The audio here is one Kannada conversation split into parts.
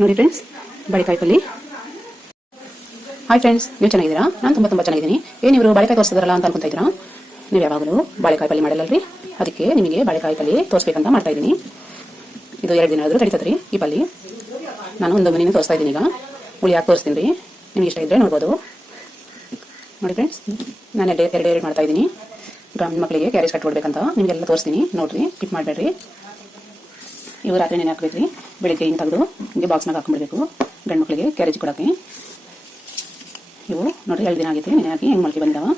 ನೋಡಿ ಫ್ರೆಂಡ್ಸ್, ಬಾಳೆಕಾಯಿ ಪಲ್ಯ. ಹಾಯ್ ಫ್ರೆಂಡ್ಸ್, ನೀವು ಚೆನ್ನಾಗಿದ್ದೀರಾ? ನಾನು ತುಂಬ ಚೆನ್ನಾಗಿದ್ದೀನಿ. ನೀವು ಬಾಳೆಕಾಯಿ ತೋರಿಸ್ತಿದ್ರಲ್ಲ ಅಂತ ಅನ್ಕೊಂತ ಇದ್ದೀರಾ? ನೀವು ಯಾವಾಗಲೂ ಬಾಳೆಕಾಯಿ ಪಲ್ಯ ಮಾಡಲ್ಲಲ್ರಿ, ಅದಕ್ಕೆ ನಿಮಗೆ ಬಾಳೆಕಾಯಿ ಪಲ್ಯ ತೋರಿಸ್ಬೇಕಂತ ಮಾಡ್ತಾ ಇದ್ದೀನಿ. ಇದು 2 ದಿನ ಆದರೂ ತಡೀತದ್ರಿ ಈ ಪಲ್ಯ. ನಾನು ಒಂದು ಮನೆಯನ್ನು ತೋರಿಸ್ತಾ ಇದ್ದೀನಿ. ಈಗ ಹುಳಿ ಹಾಕಿ ತೋರಿಸ್ತೀನಿ ರೀ, ನಿಮ್ಗೆ ಇಷ್ಟ ಇದ್ದರೆ ನೋಡ್ಬೋದು. ನೋಡಿ ಫ್ರೆಂಡ್ಸ್, ನಾನು ಎರಡು ಮಾಡ್ತಾ ಇದ್ದೀನಿ. ಗಂಡು ಮಕ್ಕಳಿಗೆ ಕ್ಯಾರೇಜ್ ಕಟ್ಕೊಡ್ಬೇಕಂತ ನಿಮಗೆಲ್ಲ ತೋರಿಸ್ತೀನಿ, ನೋಡಿರಿ, ಕಿಪ್ ಮಾಡಬೇಡ್ರಿ. ಇವು ರಾತ್ರಿ ನೆನೆ ಹಾಕ್ಬೇಕ್ರಿ, ಬೆಳಿಗ್ಗೆ ಹಿಂಗೆ ತೆಗೆದು ಹಿಂಗೆ ಬಾಕ್ಸ್ನಾಗ ಹಾಕೊಂಡ್ಬಿಡ್ಬೇಕು ಗಂಡು ಮಕ್ಕಳಿಗೆ ಕ್ಯಾರೇಜ್ ಕೊಡೋಕ್ಕೆ. ಇವು ನೋಡಿರಿ 2 ದಿನ ಆಗೈತಿ ನೆನೆ ಹಾಕಿ ಹೆಂಗೆ ಮೊಳಕೆ ಬಂದಿದ್ದಾವೆ.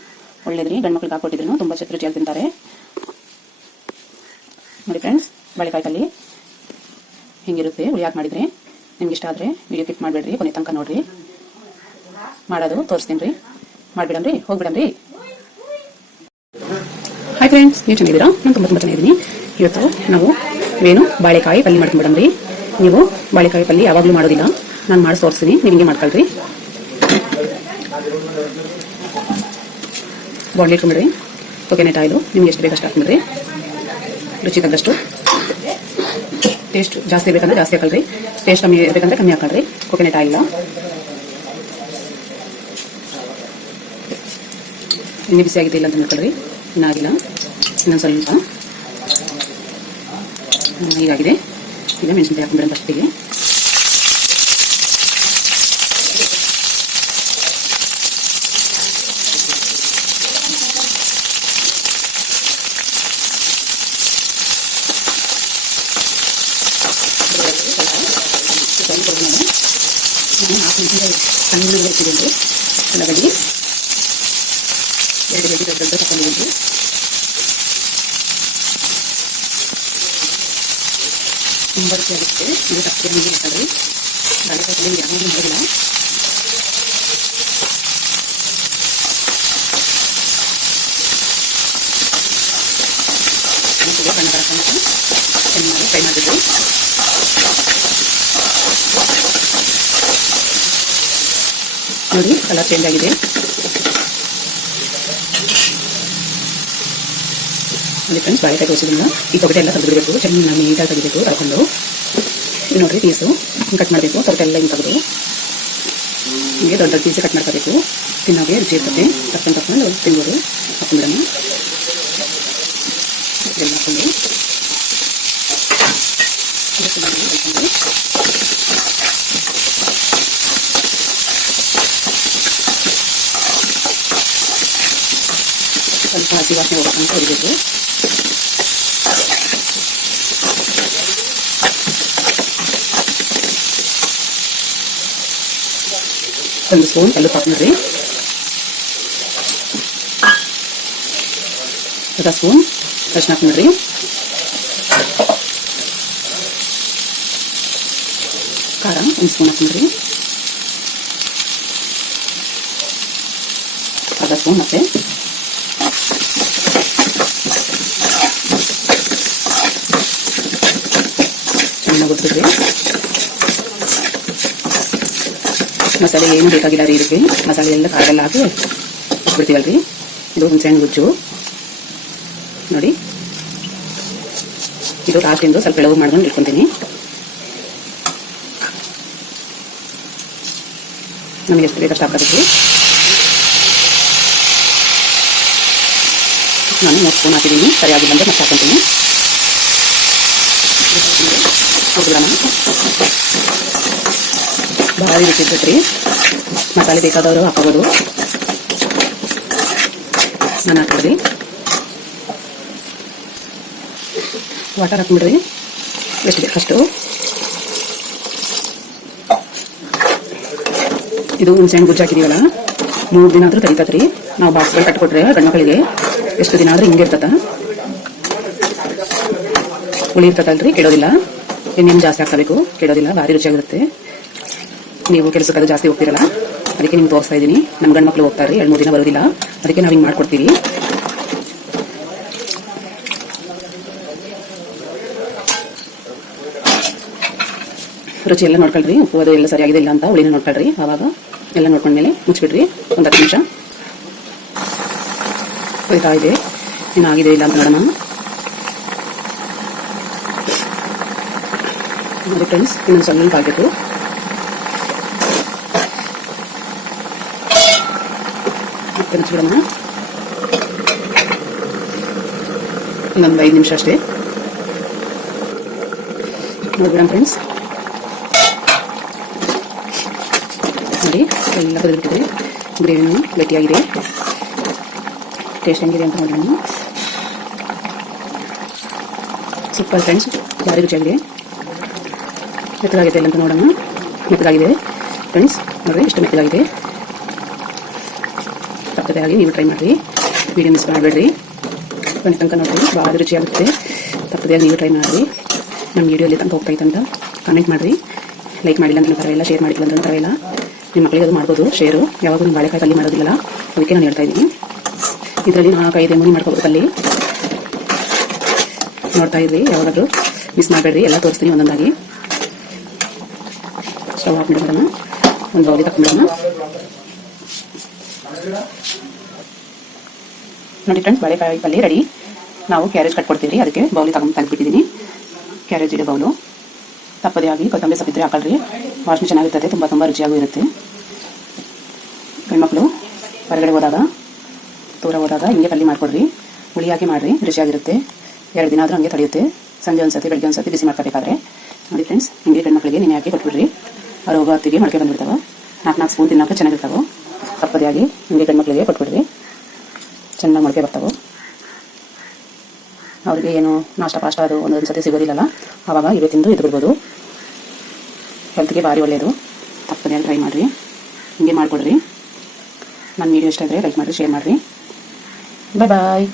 ಒಳ್ಳೇದ್ರಿ, ಗಂಡು ಮಕ್ಳಿಗೆ ಹಾಕೊಟ್ಟಿದ್ರು ತುಂಬ ರುಚಿಯಾಗಿ ತಿಂತಾರೆ. ನೋಡಿ ಫ್ರೆಂಡ್ಸ್, ಬಾಳೆಕಾಯಿ ಪಲ್ಯ ಹಿಂಗಿರುತ್ತೆ. ಹುಳಿ ಹಾಕಿ ಮಾಡಿದರೆ ನಿಮ್ಗೆ ಇಷ್ಟ ಆದರೆ ವಿಡಿಯೋ ಕ್ಲಿಕ್ ಮಾಡಬೇಡ್ರಿ, ಕೊನೆ ತನಕ ನೋಡಿರಿ. ಮಾಡೋದು ತೋರಿಸ್ತೀನಿ ರೀ, ಮಾಡಿಬಿಡಮ್ರಿ, ಹೋಗ್ಬಿಡಮ್ರಿ. ಹಾಯ್ ಫ್ರೆಂಡ್ಸ್, ನೀವು ಚೆನ್ನಾಗಿದ್ದೀರಾ? ನಾನು ತುಂಬ ಚೆನ್ನಾಗಿದ್ದೀನಿ. ಇವತ್ತು ನಾವು ಬಾಳೆಕಾಯಿ ಪಲ್ಯ ಮಾಡ್ಕೊಂಡ್ಬಿಡಮ್ರಿ. ನೀವು ಬಾಳೆಕಾಯಿ ಪಲ್ಯ ಯಾವಾಗಲೂ ಮಾಡೋದಿಲ್ಲ, ನಾನು ಮಾಡಿ ತೋರಿಸ್ತೀನಿ, ನೀವು ಹಿಂಗೆ ಮಾಡ್ಕೊಳ್ರಿ. ಬಾಂಡ್ಲಿ ಇಟ್ಕೊಂಡ್ಬಿಡ್ರಿ. ಕೊಕೊನಟ್ ಆಯಿಲು ನಿಮ್ಗೆ ಎಷ್ಟು ಬೇಕಷ್ಟು ಹಾಕ್ಬಿಡ್ರಿ, ರುಚಿ ತగ్గಷ್ಟು. ಟೇಸ್ಟ್ ಜಾಸ್ತಿ ಬೇಕಂದ್ರೆ ಜಾಸ್ತಿ ಹಾಕಲ್ರಿ, ಟೇಸ್ಟ್ ಕಮ್ಮಿ ಇರಬೇಕಂದ್ರೆ ಕಮ್ಮಿ ಹಾಕಲ್ರಿ. ಕೊಕೊನಟ್ ಆಯಿಲ್ ಎಣ್ಣೆ ಬಿಸಿ ಆಗಿದೆ ಇಲ್ಲ ಅಂತ ನೋಡ್ಕೊಳ್ರಿ. ಇನ್ನಾಗಿಲ್ಲ, ಇನ್ನೊಂದು ಸ್ವಲ್ಪ ಹೀಗಾಗಿದೆ. ಈಗ ಮೆಣಸಿನಕಾಯಿ ಹಾಕೊಂಡ್ಬಿಡೋಣ ಫಸ್ಟಿಗೆ. ಸಣ್ಣಗೆ ಹೆಚ್ಚಿದೆ ಉಳ್ಳಾಗಡ್ಡಿ 2 ಗಡ್ಡೆ ದೊಡ್ಡ ತಗೊಂಡಿದ್ದೀನಿ. ತುಂಬ ರುಚಿಯಾಗುತ್ತೆ. ಇದು ಜಾಸ್ತಿ ನೀರು ಹಾಕೋರಿ, ಬಾಳೆಕಾಯಿ ಪಲ್ಯ ಯಾವಾಗಲೂ ಮಾಡೋದಿಲ್ಲ. ಫ್ರೈ ಮಾಡಿಬಿಡ್ರಿ. ನೋಡಿ, ಕಲರ್ ಚೇಂಜ್ ಆಗಿದೆ. ನೋಡಿ ಫ್ರೆಂಡ್ಸ್, ಬಾಳೆಕಾಯಿ ತೋರಿಸಿದ್ರಿಂದ ಈ ತೊಗಟೆ ಎಲ್ಲ ತೆಗೆದುಬಿಡಬೇಕು, ಚೆನ್ನಾಗಿ ನೀಟಾಗಿ ತೆಗಿಬೇಕು. ತಗೊಂಡು ನೋಡಿರಿ, ಪೀಸು ಕಟ್ ಮಾಡಬೇಕು. ತೊಗಟೆ ಎಲ್ಲ ಹಿಂಗೆ ತೆಗೆದು ಹಿಂಗೆ ದೊಡ್ಡ ಪೀಸ್ ಕಟ್ ಮಾಡ್ಕೋಬೇಕು. ತಿನ್ನೋಗೆ ರುಚಿ ಇರ್ತದೆ. ತಕ್ಕೊಂಡು ತಿನ್ಬೋದು. ಹಾಕೊಂಡ್ಬಿಡೋಣ, ಎಲ್ಲ ಹಾಕೊಂಡು ಸ್ವಲ್ಪ ಹಸಿ ವಾಸನೆ ಹೋಗ್ತಂತ ಹೊಡಿಬೇಕು. ಒಂದು ಸ್ಪೂನ್ ಕಲ್ಲುಪ್ಪು ಹಾಕ್ಬಿಡ್ರಿ. 1 ಸ್ಪೂನ್ ಅರಿಶಿನ ಹಾಕ್ಬಿಡ್ರಿ. ಖಾರ 1 ಸ್ಪೂನ್ ಹಾಕ್ಬಿಡ್ರಿ. 1/2 ಸ್ಪೂನ್ ಮತ್ತೆ ಚೆನ್ನಾಗಿ ಗೊತ್ತಿದ್ರಿ. ಮಸಾಲೆ ಏನು ಬೇಕಾಗಿಲ್ಲ ರೀ ಇದಕ್ಕೆ. ಮಸಾಲೆ ಎಲ್ಲ ಕಾಳೆಲ್ಲ ಹಾಕಿ ಬಿಡ್ತೀವಲ್ರಿ. ಇದು ಹುಣಸೆಹಣ್ಣು ಗುಜ್ಜು ನೋಡಿ. ಇದು ಲಾಸ್ಟಿಂದು ಸ್ವಲ್ಪ ಎಳವು ಮಾಡ್ಕೊಂಡು ಇಟ್ಕೊತೀನಿ. ನಮಗೆ ಎಷ್ಟು ಬೇಕಷ್ಟು ಹಾಕೋದಕ್ಕೆ ನಾನು 3 ಸ್ಪೂನ್ ಹಾಕಿದ್ದೀನಿ. ಸರಿಯಾಗಿಲ್ಲ ಅಂದರೆ ಮತ್ತೆ ಹಾಕೊತೀನಿ. ಹೋಗ್ಲಣ, ಭಾರಿ ರುಚಿ ಇರ್ತೈತೆ ರೀ. ಮಸಾಲೆ ಬೇಕಾದವರು ಹಾಕೋಬೋದು, ನಾನು ಹಾಕ್ಬಿಡ್ರಿ. ವಾಟರ್ ಹಾಕ್ಬಿಡ್ರಿ ಎಷ್ಟು ಬೇಕಷ್ಟು. ಇದು ಹುಣಸೆಹಣ್ಣು ಗುಜ್ಜು ಹಾಕಿದೀವಲ್ಲ, 3 ದಿನ ಆದರೂ ತರಿತತ್ರಿ. ನಾವು ಬಾಕ್ಸ್ಗಳು ಕಟ್ಕೊಟ್ರೆ ಗಂಡು ಮಕ್ಕಳಿಗೆ ಎಷ್ಟು ದಿನ ಆದರೂ ಹಿಂಗೆ ಇರ್ತದ. ಹುಳಿ ಇರ್ತದಲ್ರಿ, ಕೆಡೋದಿಲ್ಲ. ಎಣ್ಣೆನು ಜಾಸ್ತಿ ಹಾಕಬೇಕು, ಕೆಡೋದಿಲ್ಲ, ಭಾರಿ ರುಚಿಯಾಗಿರುತ್ತೆ. ನೀವು ಕೆಲಸಕ್ಕೆ ಜಾಸ್ತಿ ಹೋಗ್ತಿರಲ್ಲ, ಅದಕ್ಕೆ ನಿಮ್ಗೆ ತೋರಿಸ್ತಾ ಇದ್ದೀನಿ. ನಮ್ಮ ಗಂಡು ಮಕ್ಕಳು ಹೋಗ್ತಾರೆ, 2-3 ದಿನ ಬರೋದಿಲ್ಲ, ಅದಕ್ಕೆ ನಾವು ಹಿಂಗೆ ಮಾಡ್ಕೊಡ್ತೀವಿ. ರುಚಿ ಎಲ್ಲ ನೋಡ್ಕೊಳ್ರಿ, ಉಪ್ಪು ಅದು ಎಲ್ಲ ಸರಿಯಾಗಿದೆ ಇಲ್ಲ ಅಂತ ಹುಳಿನ ನೋಡ್ಕೊಳ್ರಿ. ಆವಾಗ ಎಲ್ಲ ನೋಡ್ಕೊಂಡ್ಮೇಲೆ ಮುಚ್ಚಿಬಿಡ್ರಿ. 1 10 ನಿಮಿಷ ಕೊಯ್ತಾ ಇದೆ, ಇನ್ನಾಗಿದೆ ಇಲ್ಲ ಅಂತ ನೋಡೋಣ. ನೋಡಿ ಫ್ರೆಂಡ್ಸ್, ಇನ್ನೊಂದು ಸ್ವಲ್ಪ ಹಾಕಬೇಕು. ಮತ್ತೆ ಮುಚ್ಚಿಬಿಡೋಣ. ಇನ್ನೊಂದು 5 ನಿಮಿಷ ಅಷ್ಟೇ ನೋಡ್ಬಿಡೋಣ ಫ್ರೆಂಡ್ಸ್. ನೋಡಿ ಎಲ್ಲ ಕುದಿಬಿಟ್ಟಿದೆ, ಗ್ರೇವಿನೂ ಗಟ್ಟಿಯಾಗಿದೆ. ಟೇಸ್ಟ್ ಹೆಂಗಿದೆ ಅಂತ ನೋಡೋಣ. ಸೂಪರ್ ಫ್ರೆಂಡ್ಸ್, ಭಾರಿ ರುಚಿಯಾಗಿದೆ. ಮೆತ್ತಗಾಗಿದೆ ಅಂತ ನೋಡೋಣ. ಮೆತ್ತಗಾಗಿದೆ ಫ್ರೆಂಡ್ಸ್, ನೋಡಿರಿ ಎಷ್ಟು ಮೆತ್ತಗಾಗಿದೆ. ತಪ್ಪದಾಗಿ ನೀವು ಟ್ರೈ ಮಾಡಿರಿ, ವಿಡಿಯೋ ಮಿಸ್ ಮಾಡಬೇಡ್ರಿ. ಕೊನೆ ತನಕ ನೋಡಿರಿ, ಭಾಳ ರುಚಿಯಾಗುತ್ತೆ. ತಪ್ಪದಾಗಿ ನೀವು ಟ್ರೈ ಮಾಡಿರಿ. ನಮ್ಮ ವಿಡಿಯೋಲ್ಲಿ ತನಕ ಹೋಗ್ತಾಯಿತ್ತು ಅಂತ ಕಮೆಂಟ್ ಮಾಡಿರಿ. ಲೈಕ್ ಮಾಡಿಲ್ಲ ಅಂತ ಪರವಾಗಿಲ್ಲ, ಶೇರ್ ಮಾಡಿಲ್ಲ ಅಂತ ಪರವಾಗಿಲ್ಲ. ನಿಮ್ಮ ಮಕ್ಕಳಿಗೆ ಅದು ಮಾಡ್ಬೋದು ಶೇರು. ಯಾವಾಗೂ ನಿಮ್ಮ ಬಾಳೆಕಾಯಿ ಪಲ್ಯ ಮಾಡೋದಿಲ್ಲ, ಅದಕ್ಕೆ ನಾನು ಹೇಳ್ತಾ ಇದ್ದೀನಿ. ಇದರಲ್ಲಿ 4-5 ಮುನಿ ಮಾಡ್ಕೋಬೋದು ಪಲ್ಯ. ನೋಡ್ತಾ ಇದ್ರಿ, ಯಾವಾಗಾದರೂ ಮಿಸ್ ಮಾಡಬೇಡ್ರಿ. ಎಲ್ಲ ತೋರಿಸ್ತೀನಿ ಒಂದೊಂದಾಗಿ. ಸ್ಟವ್ ಆಫ್ ಮಾಡಿಬಿಡೋಣ, ಒಂದು ಬೌಲಿಗೆ ತಗೊಂಡ್ಬಿಡೋಣ. ನೋಡಿ ಫ್ರೆಂಡ್ಸ್, ಬಾಳೆಕಾಯಿ ಪಲ್ಯ ರೆಡಿ. ನಾವು ಕ್ಯಾರೇಜ್ ಕಟ್ಕೊಡ್ತೀವಿ, ಅದಕ್ಕೆ ಬೌಲಿಗೆ ತೆಗೆದುಬಿಟ್ಟಿದ್ದೀನಿ. ಕ್ಯಾರೇಜ್ ಇದೆ ಬೌಲು. ತಪ್ಪದೇ ಆಗಿ ಕೊತ್ತಂಬರಿ ಸೊಪ್ಪಿದ್ರೆ ಹಾಕಲ್ರಿ, ವಾಸನೆ ಚೆನ್ನಾಗಿರ್ತದೆ. ತುಂಬ ರುಚಿಯಾಗೂ ಇರುತ್ತೆ. ಹೆಣ್ಮಕ್ಳು ಹೊರಗಡೆ ಹೋದಾಗ, ದೂರ ಹೋದಾಗ ಹಿಂಗೆ ಪಲ್ಯ ಮಾಡಿಕೊಡ್ರಿ. ಹುಳಿ ಹಾಕಿ ಮಾಡಿರಿ, ರುಚಿಯಾಗಿರುತ್ತೆ. 2 ದಿನ ಆದರೂ ಹಂಗೆ ತಡೆಯುತ್ತೆ. ಸಂಜೆ ಒಂದ್ಸತಿ, ಬೆಳಗ್ಗೆ ಒಂದ್ಸತಿ ಬಿಸಿ ಮಾಡ್ಕೋಬೇಕಾದ್ರೆ. ನೋಡಿ ಫ್ರೆಂಡ್ಸ್, ಹಿಂಗೆ ಹೆಣ್ಮಕ್ಳಿಗೆ ನೆನೆ ಹಾಕಿ ಕೊಟ್ಬಿಡ್ರಿ. ಅವ್ರ ಹೋಗೋ ಹೊತ್ತಿಗೆ ಮೊಳಕೆ ಬಂದುಬಿಡ್ತಾವೆ. 4 ಸ್ಪೂನ್ ತಿನ್ನೋಕೆ ಚೆನ್ನಾಗಿರ್ತಾವೆ. ತಪ್ಪದೇ ಆಗಿ ಹಿಂಗೆ ಹೆಣ್ಮಕ್ಳಿಗೆ ಕೊಟ್ಬಿಡ್ರಿ, ಚೆನ್ನಾಗಿ ಮೊಳಕೆ ಬರ್ತಾವೆ. ಅವ್ರಿಗೆ ಏನು ನಾಷ್ಟ ಪಾಷ್ಟ ಅದು ಒಂದೊಂದು ಸತಿ ಸಿಗೋದಿಲ್ಲಲ್ಲ, ಆವಾಗ ಇವೇ ತಿಂದು ಇದು ಬಿಡ್ಬೋದು. ಹೆಲ್ತ್ಗೆ ಭಾರಿ ಒಳ್ಳೆಯದು. ತಪ್ಪದೇ ಟ್ರೈ ಮಾಡಿರಿ, ಹಿಂಗೆ ಮಾಡಿಕೊಡ್ರಿ. ನನ್ನ ವೀಡಿಯೋ ಇಷ್ಟ ಇದ್ದರೆ ಲೈಕ್ ಮಾಡಿರಿ, ಶೇರ್ ಮಾಡಿರಿ. ಬಾಯ್ ಬಾಯ್.